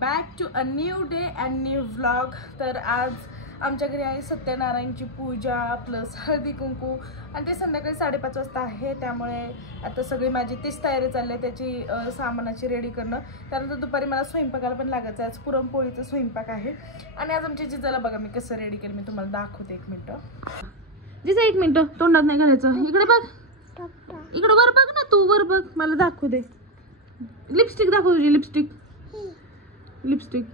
Back to a new day and new vlog. तर आज आमच्या घरी आहे सत्यनारायणची पूजा प्लस हळदी कुंकू आणि ते संध्याकाळी 5:30 वाजता आहे. त्यामुळे आता सगळी माझी तीच तयारी चालली आहे त्याची सामानाची रेडी करणं. त्यानंतर दुपारी मला स्वयंपाकाला पण लागायचं आहे. आज पुरणपोळीचा स्वयंपाक आहे. आणि आज आमच्या जिजाला बघा मी कसं रेडी केलं मी तुम्हाला दाखवते. 1 मिनिट जिजा, 1 मिनिट तोंडात नाही घालायचं. इकडे बघ, इकडे वर बघ ना, तू वर बघ, मला दाखवू दे. लिपस्टिक दाखव, तुझी लिपस्टिक लिपस्टिक.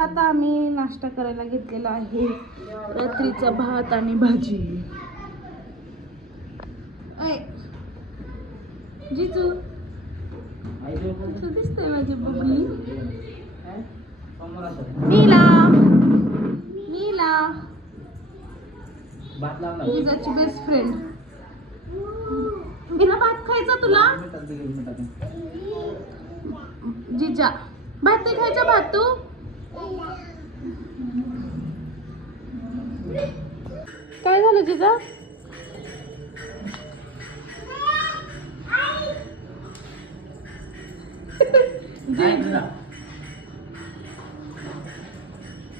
आता आम्ही नाश्ता करायला घेतलेला आहे. रात्रीचा भात आणि भाजी. जिजू दिसतंय माझी बबली. नीला नीला जिजाची बेस्ट फ्रेंड. बिना भात खायचा तुला? जिजा भात नाही खायचा. भात तू काय झालं जिजा?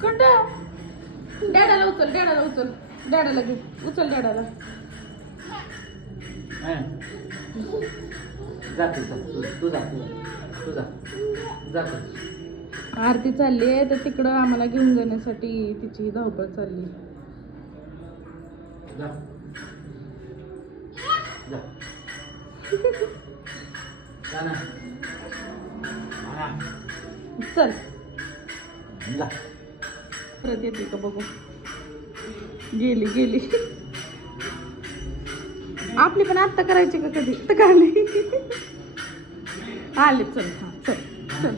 कुठं? डॅडाला उचल, डॅडाला उचल, डॅडाला घे, उचल डॅडाला. आरती चालली आहे तर तिकडं आम्हाला घेऊन जाण्यासाठी तिची धावपळ चालली. चल परत येते का बघू. गेली गेली. आपली पण आत्ता करायची का कधी? तर आली आले. चल हा चल चल.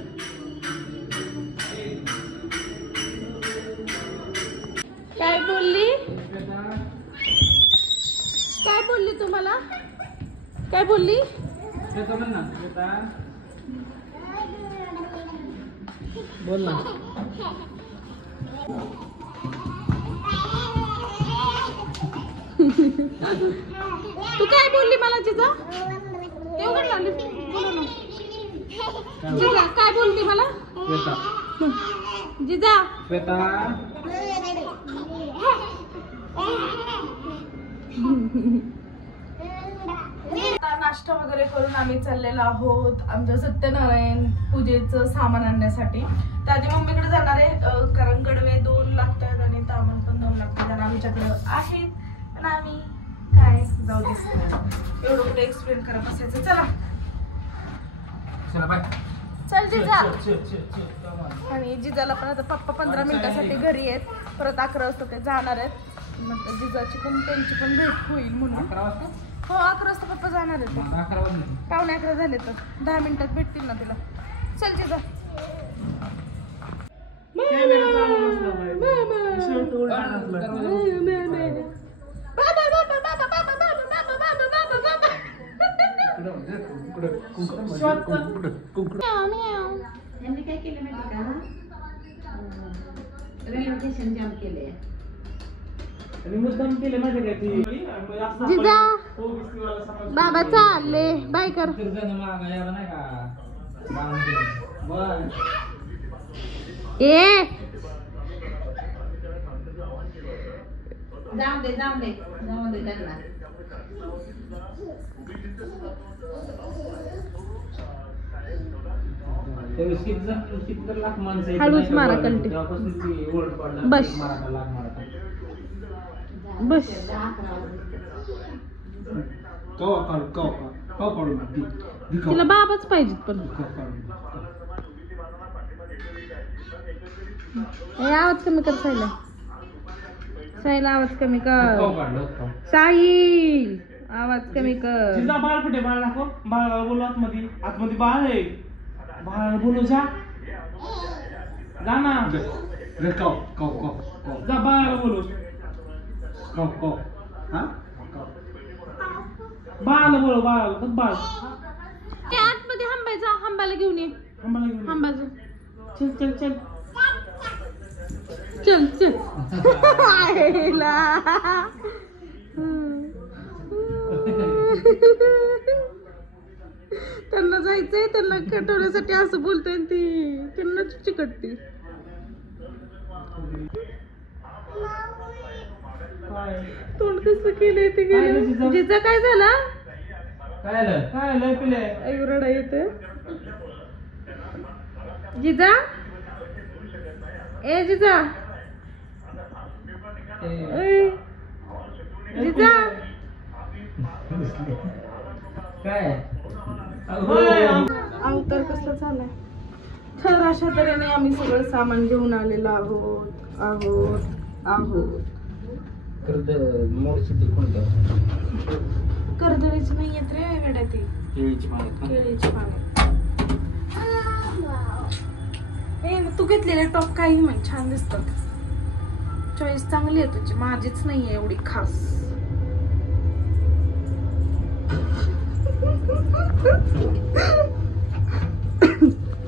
काय बोलली? काय बोलली तुम्हाला? काय बोलली? बोल ना. तू काय बोलली मला जिजा? एवढं झालं बोला ना. जिजा काय बोलते मला? जिजा नाश्ता वगैरे करून आम्ही चाललेलो आहोत आमच्या सत्यनारायण पूजेचं सामान आणण्यासाठी. त्याआधी मम्मीकडे जाणार आहे कारण कडवे 2 लागतात आणि तामण पण 2 लागतात आणि आमच्याकडे आहेत. पण आम्ही काय जाऊ दे एवढं कुठे एक्सप्लेन करत बसायचं. चला चल जिजा. आणि जिजाला पण आता पप्पा 15 मिनिटासाठी घरी आहेत. परत 11 वाजता ते जाणार आहेत. म्हटलं जिजाची पण त्यांची पण भेट होईल म्हणून. हो 11 वाजता पप्पा जाणार आहेत. 11:15 झाले तर 10 मिनिटात भेटतील ना तुला. चल जिजा. यांनी काय केलं माहिती का? रिलोकेशन जॉब केले. जिजा बाबा चालले बाय कर. ए जाऊ दे जाऊ दे जाऊ दे त्यांना. हळूच मारा कंटी. बस बस. तिला बाबाच पाहिजेत पण. आवाज कमी कर साईला. साईला आवाज कमी कर. साई आवाज कमी कर. बाळ कुठे? बाळ दाखव. बाळाला बोलू आतमध्ये. आतमध्ये बाळ आहे. बाळाला बोलू. जा जा ना. जा बाळाला बोलू. बाळाला बोलू. बाळाला बघ बाळ. ते आतमध्ये हंबायचा. हंबाला घेऊन ये. हंबाचं. चल चल चल. चल चल. आईला त्यांना जायचंय, त्यांना कटवण्यासाठी असं बोलतोय ती, त्यांना चिकटती. तोंड कसं केलंय ते गेलं. जिजा काय झाला? काय लय पिले रडा येते. जिजा, ए जिजा, जिजा काय अवतार कसला झालाय. तर अशा तऱ्हेने आम्ही सगळं सामान घेऊन आलेलो आहोत. कर्दळीची नाही येत रे वेड्या, ती केळीची पाने. तू घेतलेले टॉप काही म्हण छान दिसतात. चॉईस चांगली आहे तुझी, माझीच नाहीये एवढी खास.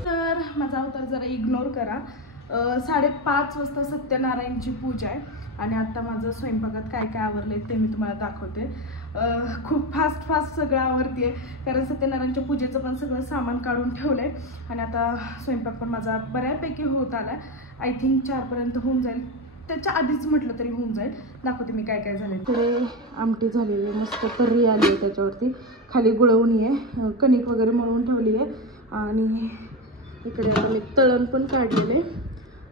तर माझा अवतार जरा इग्नोर करा. 5:30 वाजता सत्यनारायणची पूजा आहे आणि आता माझं स्वयंपाकात काय काय आवरलंय ते मी तुम्हाला दाखवते. खूप फास्ट सगळं आवरते कारण सत्यनारायणच्या पूजेचं पण सगळं सामान काढून ठेवलंय आणि आता स्वयंपाक पण माझा बऱ्यापैकी होत आलाय. आय थिंक 4 पर्यंत होऊन जाईल, त्याच्या आधीच म्हटलं तरी होऊन जाईल. दाखवते मी काय काय झाले. इकडे आमटी झालेली आहे, मस्त तर्री आली आहे, त्याच्यावरती खाली गुळवणी आहे, कणिक वगैरे मळून ठेवली आहे आणि इकडे आता मी तळण पण काढलेले.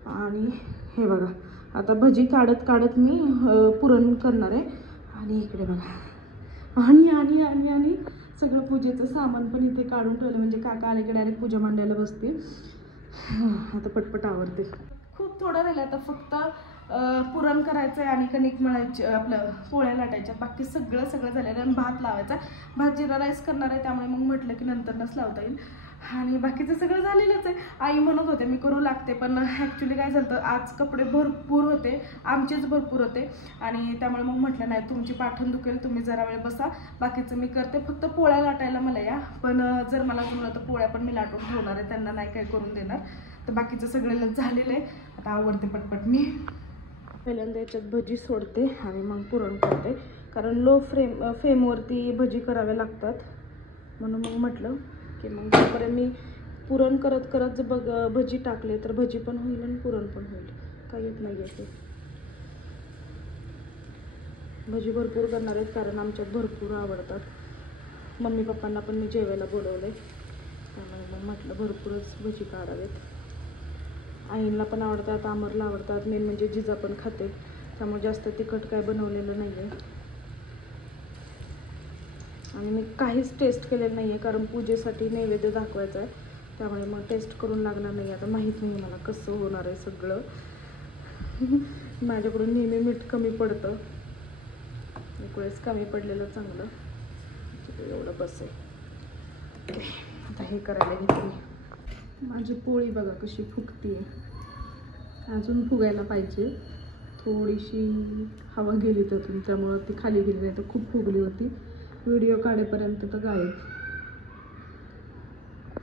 आणि हे बघा आता भजी काढत मी पुरण करणार आहे. आणि इकडे बघा आणि सगळं पूजेचं सामान पण इथे काढून ठेवलं, म्हणजे काका आले की डायरेक्ट पूजा मांडायला बसते. आता पटपट आवरते. खूप थोडं राहिलं आता, फक्त पुरण करायचं आहे आणि कणिक मळायची, आपलं पोळ्या लाटायच्या, बाकी सगळं झालेलं आहे. भात लावायचा, भात जिरा राईस करणार आहे त्यामुळे मग म्हटलं की नंतरच लावता येईल. आणि बाकीचं सगळं झालेलंच आहे. आई म्हणत होते मी करू लागते, पण ॲक्च्युली काय झालं आज कपडे भरपूर होते, आमचेच भरपूर होते आणि त्यामुळे मग म्हटलं नाही तुमची पाठण दुखेल, तुम्ही जरा वेळ बसा, बाकीचं मी करते, फक्त पोळ्या लाटायला मला या. पण जर मला जमलं तर पोळ्या पण मी लाटून ठेवणार आहे, त्यांना नाही काय करून देणार. तर बाकीचं सगळं झालेलं आहे. आता आवडते पटपट. मी पहिल्यांदा याच्यात भजी सोडते आणि मग पुरण करते, कारण लो फ्लेमवरती भजी कराव्या लागतात. म्हणून मग म्हटलं की मग तोपर्यंत मी पुरण करत जर भजी टाकले तर भजी पण होईल आणि पुरण पण होईल. काही येत नाही आहे. भजी भरपूर करणार आहेत कारण आमच्यात भरपूर आवडतात. मम्मी पप्पांना पण मी जेवायला बोलवलं आहे, त्यामुळे मग म्हटलं भरपूरच भजी काढावेत. आईंना पण आवडतात, आमरला आवडतात, मेन म्हणजे जिजा पण खाते, त्यामुळे जास्त तिखट काय बनवलेलं नाही आहे. आणि मी काहीच टेस्ट केलेलं नाही आहे कारण पूजेसाठी नैवेद्य दाखवायचा आहे, त्यामुळे मग टेस्ट करून लागणार नाही. आता माहीत नाही मला कसं होणार आहे सगळं. माझ्याकडून नेहमी मीठ कमी पडतं, एक वेळेस कमी पडलेलं चांगलं. एवढं बस आहे. आता हे करायला घेते मी. माझी पोळी बघा कशी फुगती आहे, अजून फुगायला पाहिजे. थोडीशी हवा गेली त्यातून, त्यामुळं ती खाली गेली, नाही तर खूप फुगली होती. व्हिडिओ काढेपर्यंत तर गायब.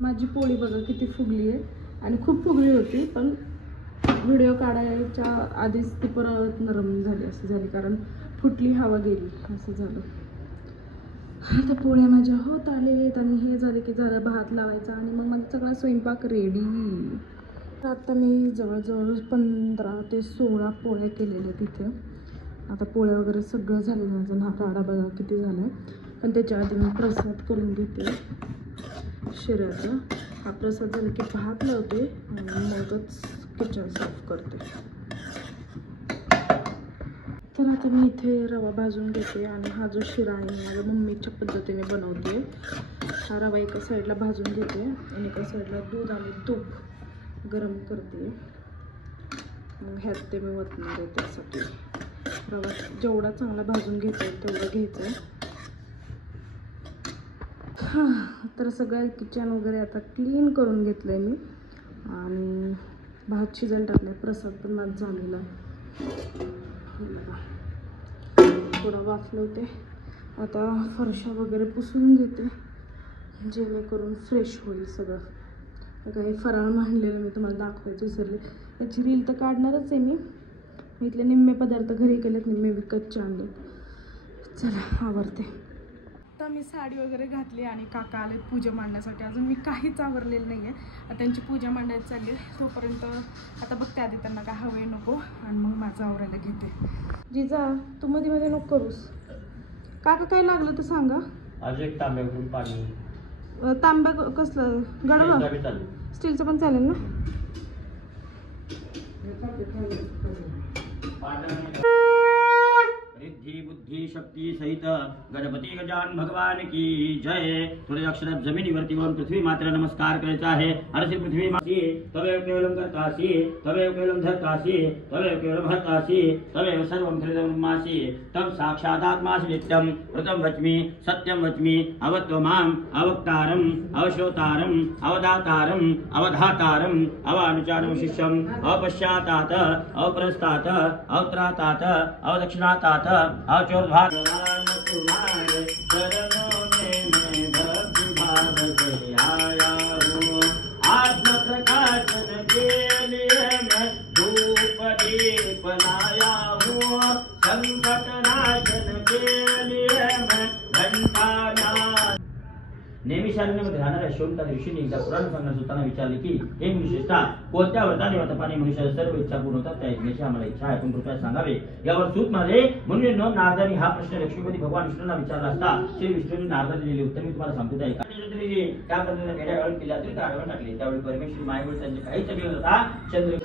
माझी पोळी बघा किती फुगली आहे आणि खूप फुगली होती, पण व्हिडिओ काढायच्या आधीच ती परत नरम झाली, असं झाली कारण फुटली, हवा गेली, असं झालं. आता पोळ्या माझ्या होत आलेत आणि हे झाले की झालं भात लावायचा आणि मग माझा सगळा स्वयंपाक रेडी. आता मी जवळजवळ 15 ते 16 पोळ्या केलेल्या तिथे. आता पोळ्या वगैरे सगळं झालं. माझा हा राडा बघा किती झाला आहे, पण त्याच्या आधी मी प्रसाद करून घेते शिऱ्याचा. हा प्रसाद झाला की भात लावते आणि मगच किचन साफ करते. तर आता मी इथे रवा भाजून घेते आणि हा जो शिरा आहे माझ्या मम्मीच्या पद्धतीने बनवते. हा रवा एका साईडला भाजून घेते आणि एका साईडला दूध आणि तूप गरम करते. मग ह्यात ते मी वतणार आहे. त्यासाठी रवा जेवढा चांगला भाजून घेता येईल तेवढा घ्यायचा आहे. तर सगळं किचन वगैरे आता क्लीन करून घेतलं आहे मी आणि भात शिजायला टाकला आहे. प्रसाद पण माझा झालेला आहे. थोडा वाफलवते. आता फरशा वगैरे पुसून घेते जेणेकरून फ्रेश होईल सगळं. काही फराळ मांडलेलं मी तुम्हाला दाखवायचं विसरले. याची रील तर काढणारच आहे मी. इथले निम्मे पदार्थ घरी केलेत, निम्मे विकतचे आणले. चला आवरते. आत्ता मी साडी वगैरे घातली आणि काका आले पूजा मांडण्यासाठी. अजून मी काहीच आवरलेलं नाही आहे. त्यांची पूजा मांडायची चालली आहे. तोपर्यंत आता बघते आधी त्यांना काय हवे नको आणि मग माझं आवरायला घेते. जिजा तू मध्ये मध्ये नको करूस. काका काय लागलं तर सांगा. आज एक तांब्यावरून पाणी. तांब्या कसलं गडवा स्टीलचं पण चालेल ना. रिद्धि बुद्धि शक्ति सहित गणपती गजानन भगवान की जय. थोडे अक्षरात जमिनीवरती वरून पृथ्वी मात्र नमस्कार करायचा आहे. हरसी पृथ्वी मासी तवेव केवलम कर्तासी तवेव केवलम धर्तासी तवेव केवलम हर्तासी तवेव सर्वं खिलमासी तम साक्षादात्मासि नित्यं ऋतं वच्मि सत्यं वच्मि अवत्व माम अवक्तारम अवशोतारम अवदातारम अवधातारम अवानुचारम शिष्यम अपश्चातात अपरस्तात अवत्रातात अवदक्षिणातात अवचोर्भाग तुम्हारे चरणों में मैं भक्ति भाव से आया हूँ. आत्म प्रकाशन के लिए मैं धूप दीप लाया हूँ. संकट नाशन के लिए मैं घंटा नाद. नेहमी शारीमध्ये राहणाऱ्या शोभता ऋषींनी एकदा पुराण सांगण्यास होताना विचारले की हे मुनिश्रेष्ठा, कोणत्या व्रताने व्रतपाने मनुष्याच्या सर्व इच्छा पूर्ण होतात त्या यज्ञाची आम्हाला इच्छा आहे, पण कृपया सांगावे. यावर सूत मध्ये म्हणून नारदांनी हा प्रश्न लक्ष्मीपती भगवान विष्णूंना विचारला असता श्री विष्णूंनी नारदांनी दिलेले उत्तर मी तुम्हाला सांगतो आहे. त्या पद्धतीने गेल्या वेळेस केल्या तरी आठवण टाकली. त्यावेळी परमेश्वर मायेवर त्यांचे काही चगले होता. चंद्र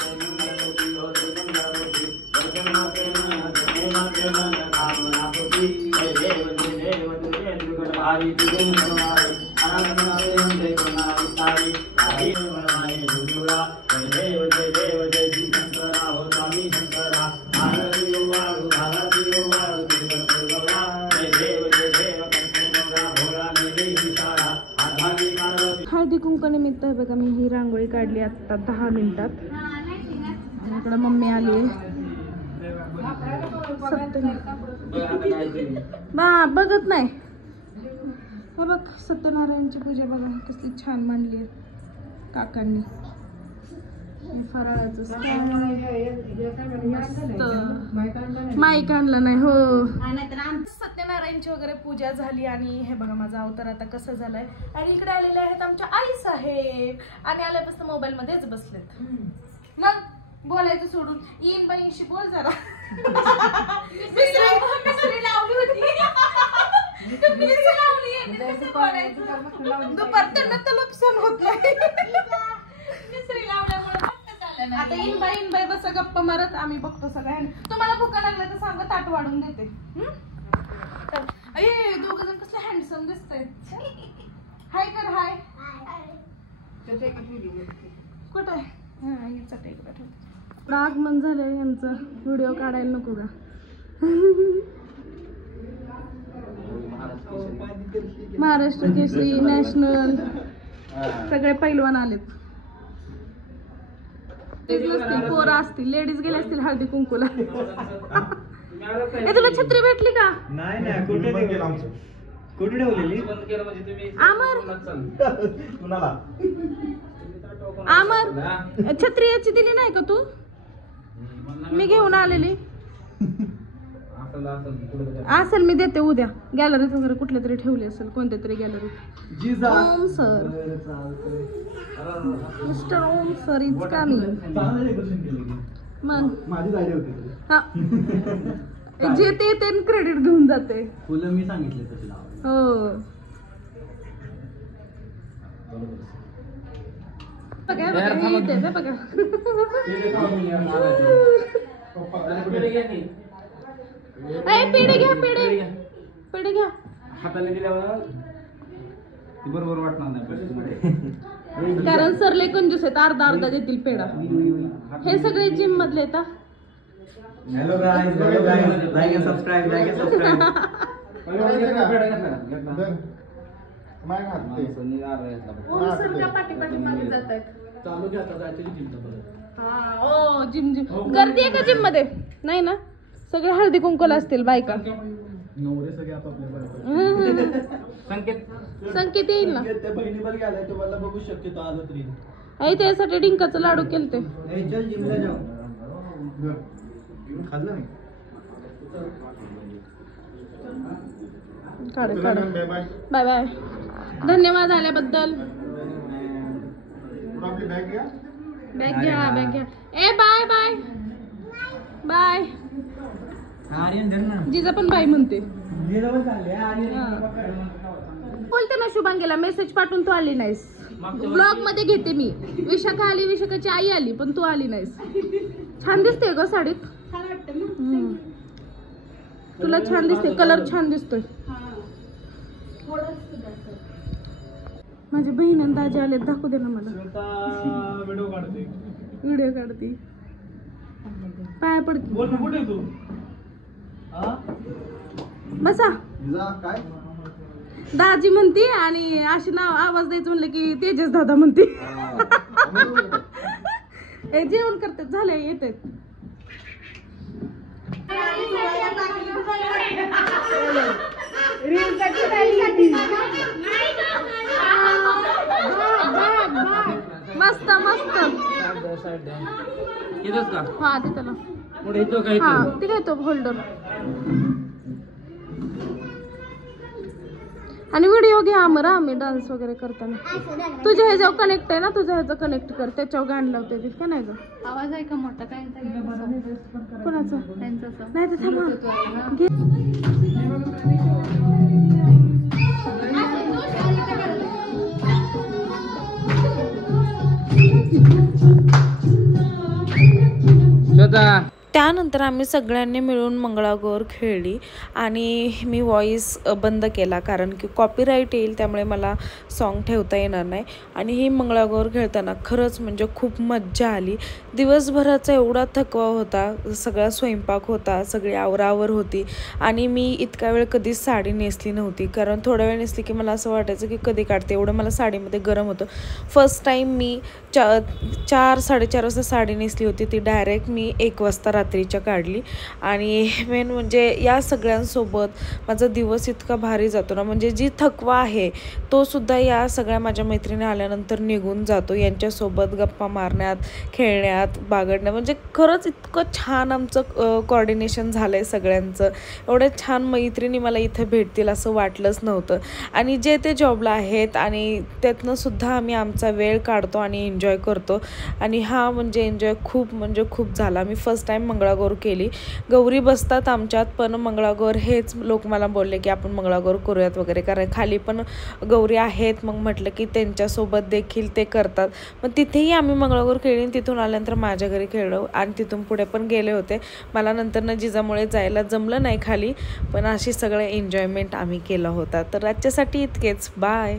हळदी कुंकनिमित्त आहे बघा मी ही रांगोळी काढली आता 10 मिनिटात. आणि इकडं मम्मी आली बा बघत नाही. हे बघ सत्यनारायणची पूजा बघा कसली छान मांडली आहे काकांनी. फराळाचं माईक आणलं नाही. हो सत्यनारायणची वगैरे पूजा झाली आणि हे बघा माझा अवतार आता कसं झालंय. आणि इकडे आलेले आहेत आमच्या आई साहेब आणि आल्यापासून मोबाईल मध्येच बसलेत. मग बोलायचं सोडून येईन बाईंशी बोल जरा. मिसरी लावली होती दुपार त्यांना तलपसन होत नाही. मिसरी लावल्यामुळे आता इन बाई बस गप्पा मारत आम्ही बघतो सगळ्यांनी. तुम्हाला भुका लागला तर सांगा ताट वाढून देते. अरे दोघ जण कसले हँडसम दिसतंय. हाय कर हाय. कुठं आहे आगमन झालंय यांचं. व्हिडिओ काढायला नको का. महाराष्ट्र केसरी नॅशनल सगळे पैलवान आलेत. पोरं असतील लेडीज गेले असतील हळदी कुंकूला. तुला छत्री भेटली का. नाही कुठे ठेवलेली. आमर छत्री याची दिली नाही का तू. मी घेऊन आलेली असेल. मी देते उद्या. गॅलरीत वगैरे कुठल्या तरी ठेवली असेल कोणत्या तरी गॅलरीत. Om sir mister Om sir is coming. हा जे ते क्रेडिट घेऊन जाते. फुलं मी सांगितले तशी लावा. हो बघा बघा पेढे घ्या पेढे घ्या. हाताने दिल्यावर बरोबर वाटणार नाही. कारण सर लय कंजूस आहेत. अर्धा देतील पेढा. हे सगळे जिम मधले आहेत. Hello guys like and subscribe gym गर्दी आहे का जिम मध्ये. नाही ना सगळे हळदी कुंकूला असतील बायका. संकेत येईल ना. बघू शकते आलं तरी. त्यासाठी डिंकाचं लाडू केलते. काढ बाय बाय. धन्यवाद आल्याबद्दल. बॅग घ्या बॅग घ्या. ए बाय बाय बाय. जिजा पण बाय म्हणते. बोलते ना शुभांगीला मेसेज पाठवून तू आली नाहीस. ब्लॉग मध्ये घेते मी. विशाखा आली, विशाखाची आई आली, पण तू आली नाहीस. छान दिसते ग साडीत. तुला छान दिसते, कलर छान दिसतोय. माझी बहीण आणि दाजी आले, दाखवू दे ना मला. व्हिडिओ काढते. पाया पडते. बसा. दाजी म्हणते आणि अशी नाव आवाज द्यायचं म्हणलं की तेजस दादा म्हणते. जेवण करतात, झाले येते. मस्त मस्त. हा ते त्याला हा ते काय तो होल्डर. आणि व्हिडिओ घ्या मरा आम्ही डान्स वगैरे करताना. तुझ्या ह्याच्यावर कनेक्ट आहे ना, तुझ्या ह्याचं कनेक्ट कर, त्याच्यावर गाणं लावते तिथे का नाही ग. आवाज आहे का मोठा काय कोणाचं नाही ते थांबा. त्यानंतर आम्ही सगळ्यांनी मिळून मंगळागौर खेळली आणि मी व्हॉइस बंद केला कारण की कॉपीराईट येईल, त्यामुळे मला सॉन्ग ठेवता येणार नाही. आणि ही मंगळागौर खेळताना खरंच म्हणजे खूप मज्जा आली. दिवसभराचा एवढा थकवा होता, सगळा स्वयंपाक होता, सगळी आवरावर होती आणि मी इतका वेळ कधीच साडी नेसली नव्हती. कारण थोडा वेळ नेसली की मला असं वाटायचं की कधी काढते, एवढं मला साडीमध्ये गरम होतं. फर्स्ट टाईम मी 4-4:30 वाजता साडी नेसली होती, ती डायरेक्ट मी 1 वाजता रात्रीच्या काढली. आणि मेन म्हणजे या सगळ्यांसोबत माझा दिवस इतका भारी जातो ना, म्हणजे जी थकवा आहे तो सुद्धा या सगळ्या माझ्या मैत्रिणी आल्यानंतर निघून जातो. यांच्यासोबत गप्पा मारण्यात, खेळण्यात, बागडण्यात, म्हणजे खरंच इतकं छान आमचं कोऑर्डिनेशन झालं आहे सगळ्यांचं. एवढ्या छान मैत्रिणी मला इथं भेटतील असं वाटलंच नव्हतं. आणि जे ते जॉबला आहेत आणि त्यातनं सुद्धा आम्ही आमचा वेळ काढतो आणि एन्जॉय करतो. आणि हा म्हणजे एन्जॉय खूप झाला. मी फर्स्ट टाईम मंगळागौर केली. गौरी बसतात आमच्यात, पण मंगळागौर हेच लोक मला बोलले की आपण मंगळागौर करूयात वगैरे, कारण खाली पण गौरी आहेत. मग म्हटलं की त्यांच्यासोबत देखील ते करतात. मग तिथेही आम्ही मंगळागौर केली. तिथून आल्यानंतर माझ्या घरी खेळलो आणि तिथून पुढे पण गेले होते. मला नंतर जिजामुळे जायला जमलं नाही खाली, पण अशी सगळं एन्जॉयमेंट आम्ही केला होता. तर आजच्यासाठी इतकेच. बाय.